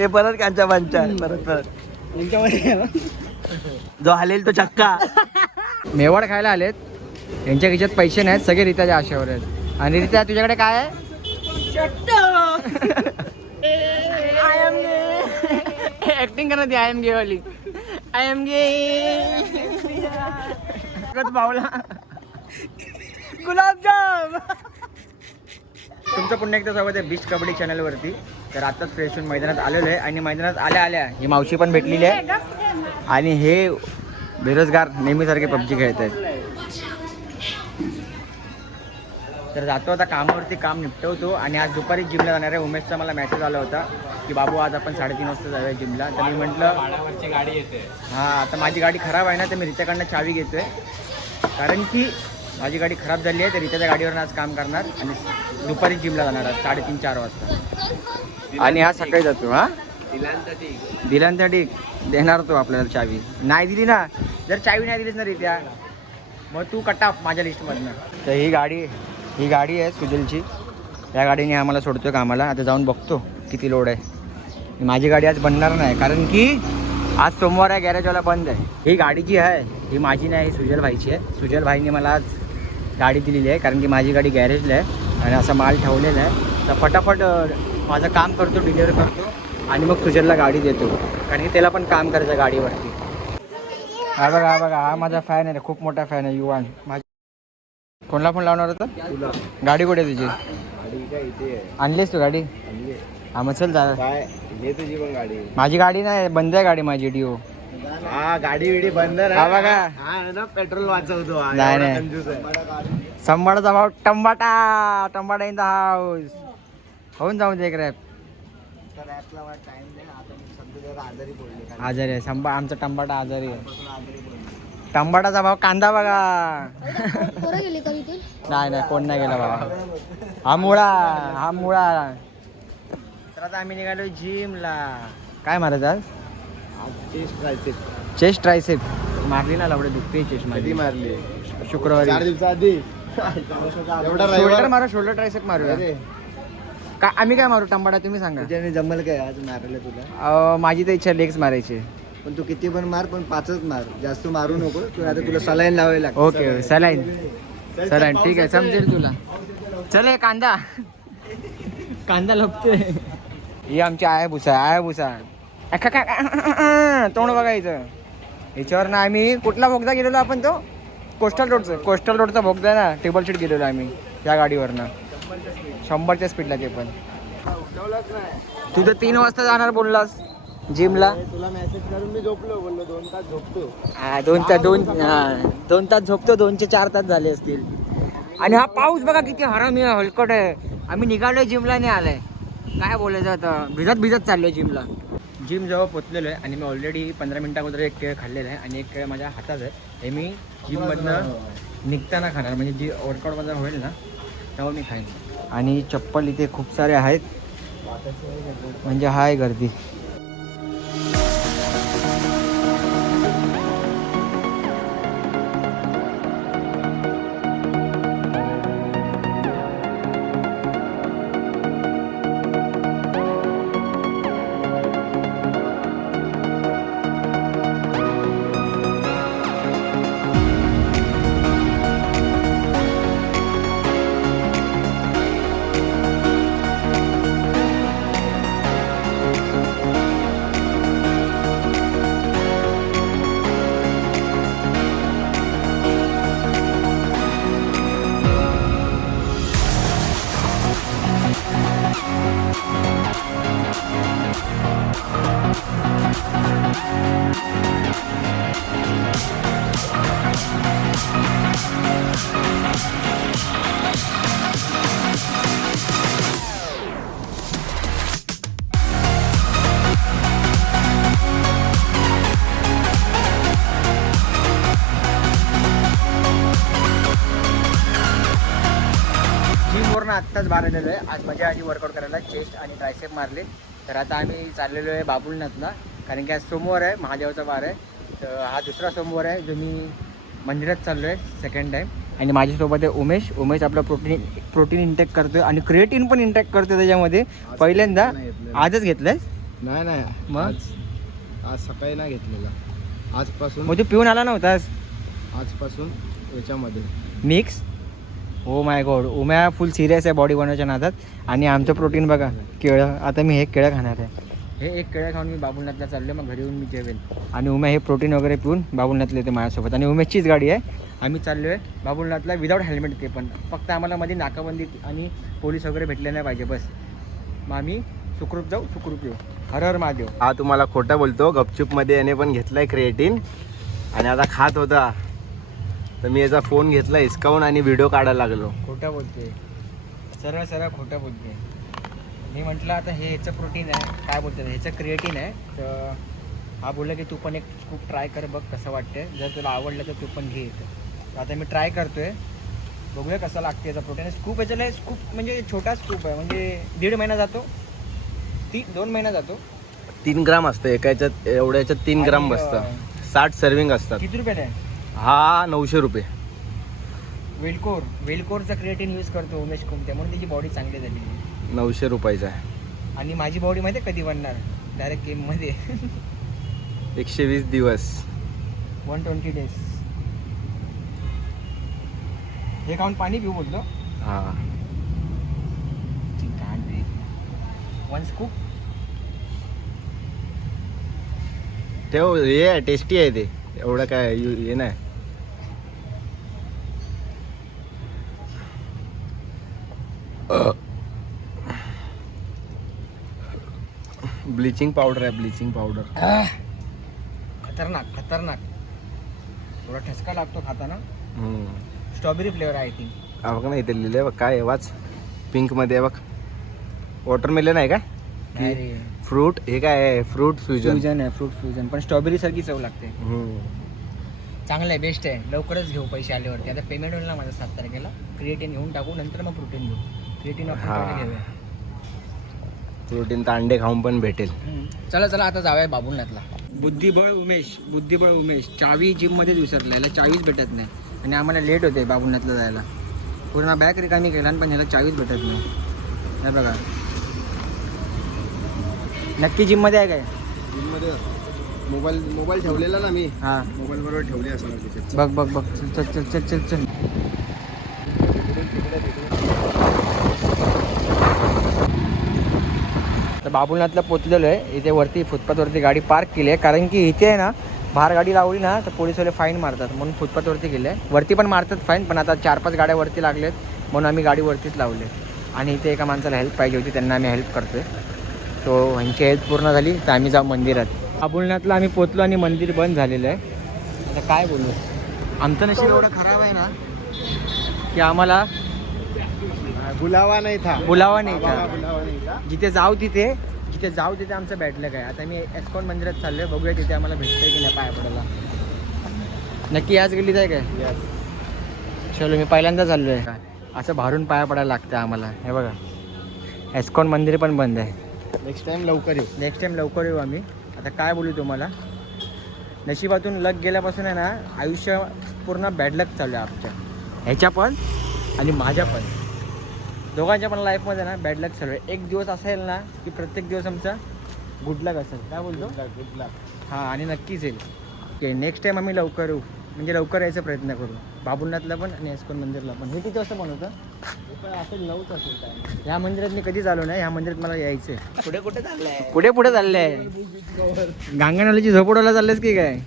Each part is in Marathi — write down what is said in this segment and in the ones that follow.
हे परत कांच्या पंचा परत जो हलेल तो चक्का. मेवाड खायला आलेत, यांच्या खिशात पैसे नाहीत, सगळे रिताच्या आशेवर आहेत. आणि रिता तुझ्याकडे काय आहे? ऍक्टिंग करत आय एम गे वाली. आय एम गे भावला गुलाबजाम. तुमचं पुन्हा एकदा स्वागत आहे बीच कबड्डी चॅनलवरती. तर आताच फ्रेश होऊन मैदानात आलेलो आहे आणि मैदानात आल्या ही मावशी पण भेटलेली आहे आणि हे बेरोजगार नेहमीसारखे पबजी खेळत आहेत. तर जातो आता कामावरती, काम निपटवतो आणि आज दुपारी जिमला जाणार आहे. उमेशचा मला मेसेज आला होता की बाबू आज आपण 3:30 वाजता जाऊया जिमला. तर मी म्हटलं भाड्यावरची गाडी येते. हां, आता माझी गाडी खराब आहे ना, तर मी रित्याकडनं चावी घेतो आहे, कारण की माझी गाडी खराब झाली आहे. तर रित्याच्या गाडीवरून आज काम करणार आणि दुपारी जिमला जाणार आज 3:30-4 वाजता. आणि हा सकाळी जातो. हां, दिलांचा ठीक देणार तो आपल्याला चावी. नाही दिली ना, जर चावी नाही दिलीस ना रित्या, मग तू कटा माझ्या लिस्टमधनं. तर ही गाडी आहे सुजलची. या गाडीने आम्हाला सोडतो कामाला. आता जाऊन बघतो किती लोड आहे. माझी गाडी आज बनणार नाही, कारण की आज सोमवार आहे, गॅरेजवाला बंद आहे. ही गाडी जी आहे ही माझी नाही, ही सुजल भाईची आहे. सुजल भाईने मला आज गाडी दिलेली आहे, कारण की माझी गाडी गॅरेजला आहे आणि असा माल ठेवलेला आहे. तर फटाफट माझं काम करतो, डिलिव्हर करतो आणि मग सुजलला गाडी देतो, कारण की त्याला पण काम करायचं गाडीवरती. हा बघा हा माझा फॅन आहे, खूप मोठा फॅन आहे युवान. माझी कोणला फोन लावणार होता तुला? गाडी कुठे तुझी? आणलीस तू गाडी? हा मग चल जा. तुझी पण गाडी? माझी गाडी नाही, बंद आहे गाडी माझी. डिओ हा, गाडी विडी बंद आहे. हा बघा, हा ना, पेट्रोल वाचवतो. नाही संभाळाचा भाव टंबाटा इन द हाऊस. होऊन जाऊन दे एक रॅप. आजारी आहे आमचा टंबाटा, आजारी आहे. टंबाटाचा भाव कांदा बघा. नाही कोण नाही गेला बाबा. हा मुळा. तर आता आम्ही निघालो जिमला. काय मारायचं आज? चेस्ट ट्रायसेप मारली ना, लवडे दुखते चेस्ट कधी मारली? शुक्रवारी. 4 दिवसाआधी. शोल्डर मारू, शोल्डर ट्रायसेप मारूया. का आम्ही काय मारू? टंबाटा तुम्ही सांगा. तुझ्याने जमल काय आज मारायला तुला? माझी तर इच्छा लेग्स मारायची. पण तू किती पण मार, पण 5च मार, जास्त मारू नको. तू आता तुला सलाईन लावायला लागतं. ओके, सलाईन ठीक आहे, समजेल तुला. चल कांदा लपतोय. ही आमची आया भुसा. तोंड बघायचं. याच्यावर ना आम्ही कुठला बोगदा गेलेलो आपण? तो कोस्टल रोडचा बोगदा ना, टेबल शीट गेलेलो आम्ही त्या गाडीवरनं 100च्या स्पीडला. ते पण तू तर 3 वाजता जाणार बोललास जिमला. तुला मेसेज करून मी झोपलो, बोललो 2 तास झोपतो. 2 तास झोपतो. 2 ते 4 तास झाले असतील. आणि हा पाऊस बघा किती हरामी हलकट आहे. आम्ही निघालोय जिमला, नाही आलाय. काय बोलायचं आता, भिजत चाललोय जिमला. जिम जवळ पोचलेलो आहे आणि मी ऑलरेडी 15 मिनिटा अगोदर एक केळ खाल्लेला आहे आणि एक केळ माझ्या हातात आहे. हे मी जिममधनं निघताना खाणार, म्हणजे जी वर्कआउट माझा होईल ना तेव्हा मी खाईन. आणि चप्पल इथे खूप सारे आहेत, म्हणजे हाय गर्दी. आत्ताच बाहेर आलेलो आहे. आज मजा आली वर्कआउट करायला, चेस्ट आणि ट्रायसेप मारले. तर आता आम्ही चाललेलो आहे बाबुलनाथला, कारण की आज सोमवार आहे, महादेवाचा वार आहे. तर हा दुसरा सोमवार आहे जो मी मंदिरात चाललो आहे सेकंड टाईम. आणि माझ्यासोबत आहे उमेश आपला प्रोटीन इंटेक करतोय आणि क्रिएटिन पण इंटेक करतोय त्याच्यामध्ये. पहिल्यांदा आजच घेतलंय. नाही मग? आज सकाळी नाही घेतलेला. आजपासून मग तू पिऊन आला नव्हतास आजपासून याच्यामध्ये mix. Oh my god, Umya full serious आहे बॉडी बनवायच्या नादात. आणि आमचं प्रोटीन बघा, केळं. आता मी हे केळं खाणार आहे. हे एक केळं खाऊन मी बाबुलनाथला चाललो, मग घरी येऊन मी जेवेल. आणि उम्या हे प्रोटीन वगैरे पिऊन बाबुलनाथला येते माझ्यासोबत. आणि उमेशचीच गाडी आहे. आम्ही चाललो आहे बाबुलनाथला विदाऊट हेल्मेट. ते पण फक्त आम्हाला मध्ये नाकाबंदी आणि पोलीस वगैरे भेटले नाही पाहिजे बस. मग आम्ही सुखरूप जाऊ, सुखरूप येऊ. हर हर महादेव. हा तुम्हाला खोटं बोलतो. गपचूपमध्ये याने पण घेतलाय क्रिएटिन आणि आता खात होता, तर मी याचा फोन घेतला हिसकावून आणि व्हिडिओ काढायला लागलो. खोटं बोलते, सरळ सरळ खोटं बोलते. मी म्हटलं आता हे ह्याचं प्रोटीन आहे, काय बोलतात ह्याचं क्रिएटिन आहे. तर हा बोलला की तू पण एक स्कूप ट्राय कर, बघ कसं वाटते. जर तुला आवडलं तर तू पण घे. तर आता मी ट्राय करतोय, बघूया कसं लागते याचा प्रोटीन. स्कूप याच्याला स्कूप म्हणजे छोटा स्कूप आहे, म्हणजे 1.5 महिना जातो, 2 महिना जातो. 3 ग्राम असतं एका याच्यात, एवढ्या याच्यात 3 ग्राम आणि, बसतं. 60 सर्विंग असतात. किती रुपयाला आहे हा 900 रुपये. वेलकोरचा क्रिएटिन यूज करतो उमेश कुमते, म्हणून त्याची बॉडी चांगली झाली. 900 रुपयाचा आहे. आणि माझी बॉडी माहिती आहे कधी बनणार, डायरेक्ट गेममध्ये. 120 दिवस. 120 डेज. हे खाऊन पाणी पिऊ बोललो. हा वन स्कूप. ठेव, हे आहे टेस्टी आहे ते, एवढं काय हे नाही. ब्लिचिंग पावडर आहे, ब्लिचिंग पावडर. खतरनाक. थोडा ठसका लागतो खाताना. स्ट्रॉबेरी फ्लेवर आहे आय थिंक. हा बघ ना, इथे लिहिलंय बघ, काय आहे वाच. पिंक मध्ये आहे बघ, वॉटरमेलन आहे का फ्रूट. हे काय आहे, फ्रूट फ्युजन आहे, फ्रूट फ्युजन. पण स्ट्रॉबेरी सारखी चव लागते. चांगलं आहे, बेस्ट आहे. लवकरच घेऊ पैसे आल्यावरती. आता पेमेंट होईल ना माझं 7 तारखेला. क्रिएटिन घेऊन टाकू, नंतर मग प्रोटीन घेऊ. क्रिएटिन आपण घेऊया. प्रोटीन तर अंडे खाऊन पण भेटेल. चला आता जाऊया बाबुलनाथला. बुद्धिबळ उमेश चावी जिममध्येच विसरला. याला चावीच भेटत नाही. आणि आम्हाला लेट होते बाबुलनाथला जायला. पूर्ण बॅग रिकामी केला पण ह्याला चावीच भेटत नाही. नाही बघा, नक्की जिममध्ये आहे काय? जिममध्ये मोबाईल ठेवलेला ना मी. हां, मोबाईल बरोबर ठेवले असं. बघ चल. तर बाबुलनाथला पोचलेलो आहे. इथे वरती फुटपाथवरती गाडी पार्क केली आहे, कारण की इथे आहे ना बाहेर गाडी लावली ना तर पोलिसवाले फाईन मारतात, म्हणून फुटपाथवरती गेले आहे. वरती पण मारतात फाईन, पण आता 4-5 गाड्या वरती लागलेत म्हणून आम्ही गाडी वरतीच लावले. आणि इथे एका माणसाला हेल्प पाहिजे होती, त्यांना आम्ही हेल्प करतोय. सो ह्यांची हेल्प पूर्ण झाली तर आम्ही जाऊ मंदिरात. बाबुलनाथला आम्ही पोचलो आणि मंदिर बंद झालेलं आहे. आता काय बोलू, आमचं नशीब एवढं खराब आहे ना की आम्हाला बुलावा नाही था. जिथे जाऊ तिथे आमचं बॅटलक आहे. आता मी एस्कॉन मंदिरात चाललोय, बघूया तिथे आम्हाला भेटतंय की नाही पाया पडायला. नक्की याच गल्लीत आहे काय? चलो, मी पहिल्यांदा चाललो आहे. असं भारून पाया पडायला लागतं आम्हाला. हे बघा, एस्कॉन मंदिर पण बंद आहे. नेक्स्ट टाइम लवकर येऊ आम्ही. आता काय बोलू तुम्हाला, नशिबातून लक गेल्यापासून आहे ना आयुष्य पूर्ण बॅड लक चालू आहे आमच्या. ह्याच्या पण आणि माझ्या पण, दोघांच्या पण लाईफमध्ये ना बॅड लक चालू आहे. एक दिवस असेल ना की प्रत्येक दिवस आमचा गुड लक असेल. काय बोलतो? गुड लक. हां, आणि नक्कीच येईल. ओके, नेक्स्ट टाईम आम्ही लवकर येऊ, म्हणजे लवकर यायचा प्रयत्न करू. बाबुलनाथला पण आणि एस्कॉन मंदिरला पण. हे किती वाजता पण होतं? असेल 9च असेल काय. ह्या मंदिरात मी कधीच आलो नाही. ह्या मंदिरात मला यायचं आहे. पुढे चाललंय गांगणवालीची झोपडवला चाललेस की काय?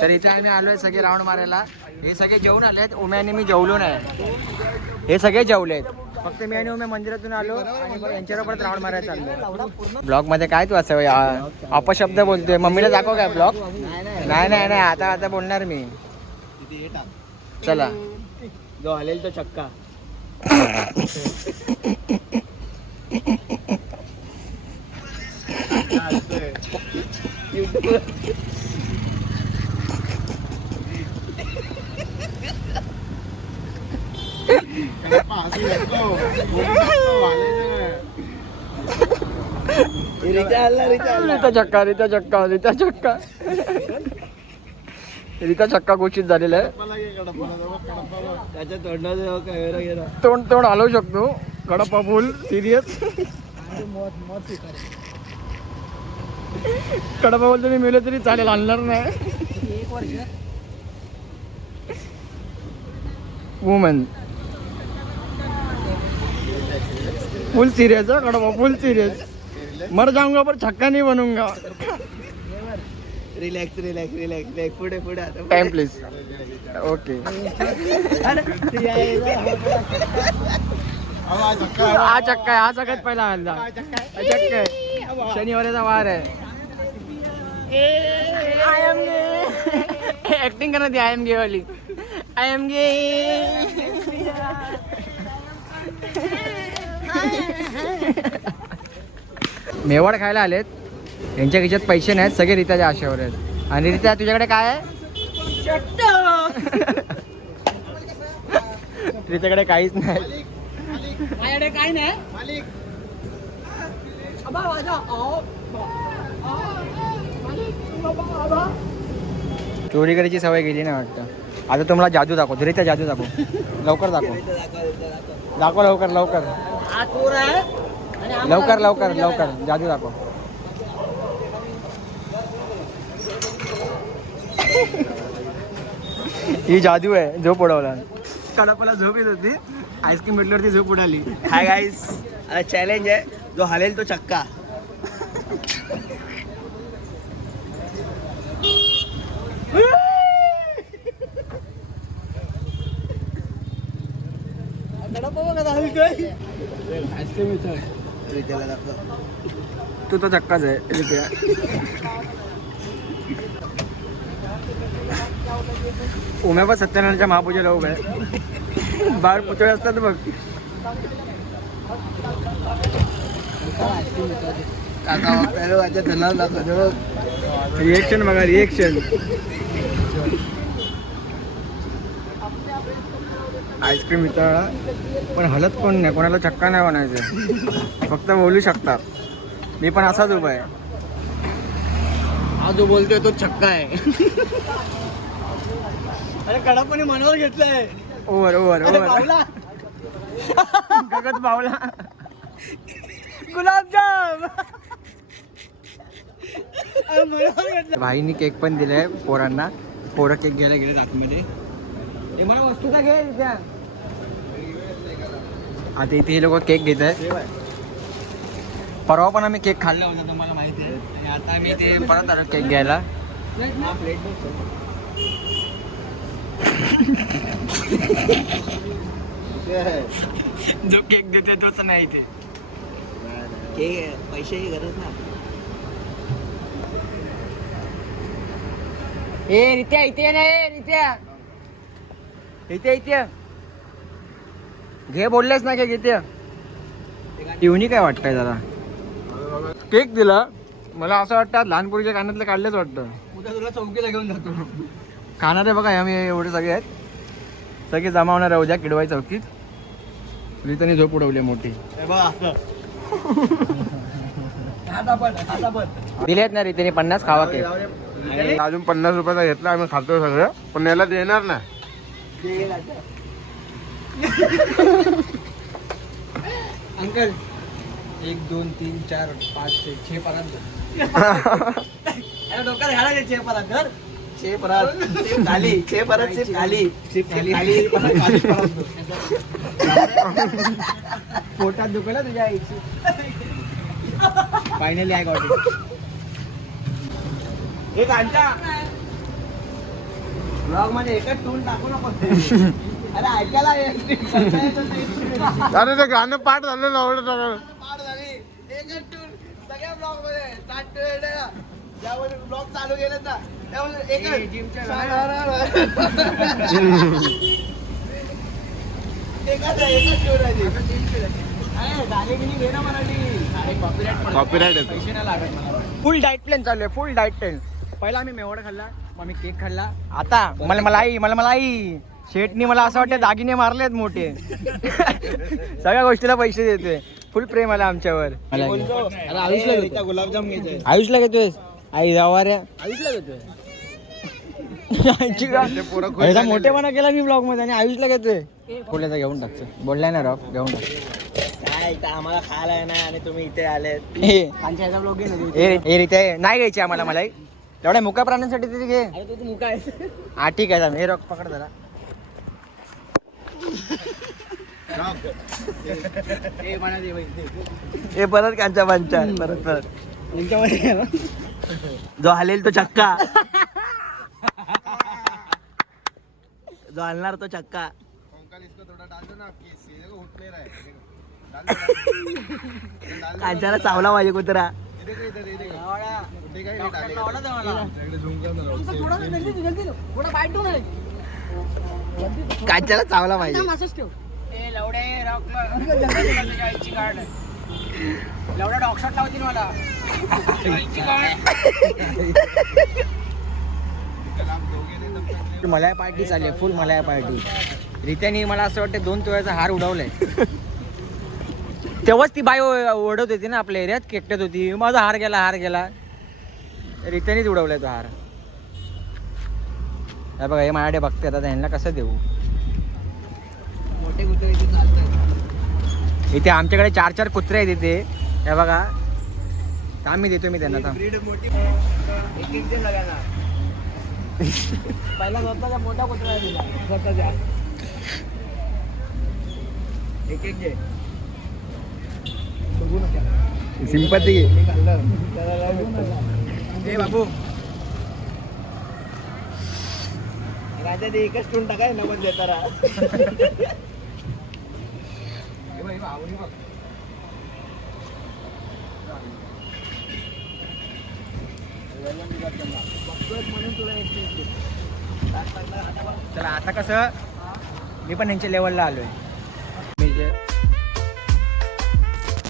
तर इथे आम्ही आलोय सगळे राऊंड मारायला. हे सगळे जेवून आलेत, उम्याने मी जेवलो नाही. हे सगळे जेवलेत, फक्त मी आणि उम्या मंदिरातून आलो आणि यांच्यावर परत राऊंड मारायला चाललो. ब्लॉग मध्ये काय तू असं अपशब्द बोलतोय? मम्मीला दाखव काय ब्लॉग? नाही, आता बोलणार मी. चला, जो हलेल तो चक्का. रिता चक्का घोषित झालेला आहे. तोंड हलवू शकतो. कडप्पा फुल सिरियस. कडबा बोलतो मी मेलो तरी चालेल, आणणार नाही. वुमन फुल सिरियस है कडबा, फुल सिरियस. मर जाऊंगा पर छक्का नहीं बनूंगा. रिलॅक्स रिलॅक्स रिलॅक्स पुढे पुढे आता टाइम प्लीज. ओके. हा चक्का आहे, हा सगळ्यात पहिला हल्ला. हा चक्का आहे, शनिवारचा वार आहे. I am gay. ऍक्टिंग करणार ती आय एम गे वाली. आय एम गे. मेवाड खायला आलेत, यांच्या खिशात पैसे नाहीत, सगळे रित्याच्या आशेवर आहेत. आणि रित्या तुझ्याकडे काय आहे? रित्याकडे काहीच नाही. माझ्याकडे काय नाही. चोरी करायची सवय गेली नाही वाटतं. आता तुम्हाला जादू दाखवतो. रित्या जादू दाखव, लवकर दाखव. दाखव लवकर लवकर हा चोर आहे. लवकर लवकर लवकर जादू दाखव. ही जादू आहे, झोप उडवला. कडापाला झोप येत होती, आईस्क्रीम भेटल्यावरती झोप उडाली. हाय गाईस, आता चॅलेंज आहे, जो हलेल तो चक्का. तू तो चक्काच आहे रित्या. उम्या पण सत्यनारायणच्या महापूजेला उभे आहे. बाहेर पुतळे असतात बघ. रिएक्शन बघा, रिएक्शन. आईस्क्रीम वितळा, पण हलत कोण नाही, कोणाला चक्का नाही बनायचं, फक्त बोलू शकता. मी पण असाच उभा आहे. हा जो बोलतोय तो चक्का आहे. अरे कडापाने मनावर घेतलंय. Over over over. गगत बावला. गुलाबजाम. भाईनी केक पण दिलाय पोरांना. पोरं केक घ्यायला गेले आतमध्ये. हे मला वस्तू का घे इथे. आता इथे हे लोक केक घेत आहेत. परवा पण आम्ही केक खाल्ला होता, तुम्हाला माहिती आहे. आणि आता मी इथे परत आलो केक घ्यायला. जो केक देते तोच नाही इथे. पैशाची गरज ना. ए रित्या इथे नाही, रित्या इथे इथे घे. बोललेच ना केक इथे. युनिक काय वाटतंय जरा. केक दिला, मला असं वाटतं लहानपुरीच्या कानातलं काढलेच वाटतं. उद्या तुला चौकीला घेऊन जातो. खाणारे बघा आम्ही एवढे सगळे आहेत, सगळे जमा होणार आहे उद्या किडवाई चौकीत. रित्याने झोप उडवली मोठी. दिलेत ना रित्याने 50 खावा केक. अजून 50 रुपयाचा घेतला, आम्ही खातो सगळं, पण याला देणार ना. अंकल 1 2 3 4 5 6 परत. डोक्यात घाला छे परत घर. छे परत खाली, छे परत सिप खाली, सिप खाली परत खाली परत. पोटात दुखलं तुझ्या आईची. Finally I got it. एक आणता ब्लॉग मध्ये एकच टून टाकू नको. अरे ऐकायला अरे ते गाणं पाठ झालं आवडत. एकच टून सगळ्या ब्लॉग मध्ये ज्यामध्ये ब्लॉग चालू केले ना त्यामध्ये एकच कॉपीराईट येतो. फुल डाएट प्लॅन चालू आहे, फुल डाएट प्लॅन. पहिला आम्ही मेवड खाल्ला, मग मी केक खाल्ला. आता मलाई शेटनी मला असं वाटतं दागिने मारलेत मोठे. सगळ्या गोष्टीला पैसे देतोय. फुल प्रेम आला आमच्यावर. आयुषला गुलाबजाम घ्यायचे. आयुषला घेतोय. आई जावा रे. आयुषला घेतोय. मोठेपणा केला मी ब्लॉग मध्ये आणि आयुषला घेतोय. बोलायचा घेऊन टाकतो. बोललाय ना रॉक घेऊन टाक. काय इथं आम्हाला खायला आहे ना आणि तुम्ही इथे आलेत. त्यांच्या ह्याचा ब्लॉग घे हे रिते नाही घ्यायची आम्हाला मलाई एवढ्या मुका प्राण्यांसाठी तिथे घे. अरे तू मुका आहे हा ठीक आहे हे रॉक पकड जरा. हे परत कांचा पंचा परत जो हलेल तो चक्का जो हलणार तो चक्का. कांचाला चावला माझे कुत्रा. थोडा बाईट ठेव ना. कांचाला चावला पाहिजे. असंच ठेव. एवढा डॉक्टर लावतील मला. मलाय पार्टी चालली आहे फुल मलाय पार्टी. रित्याने मला असं वाटतं 2 तोळ्याचा हार उडवलाय. तेव्हाच ती बाई ओढत होती ना आपल्या एरियात केकट्यात होती माझा हार गेला. रित्यानेच उडवलाय तो हार. हे बघा हे माझ्याकडे बघते आता ह्यांना कसं देऊ. मोठे कुत्रे इथे चालतात. इथे आमच्याकडे 4 कुत्रे आहेत इथे. हे बघा आम्ही देतो मी त्यांना थांब. एक दे लगाना. पहिला स्वतःचा मोठा कुत्रा दिला स्वतःच्या. एक घे. बघू नका. सिंपती ए बाबू राजा ते एकच टून टाकाय नमत देतारा. म्हणून तुला एक चला आता कसं मी पण यांच्या लेवलला आलोय.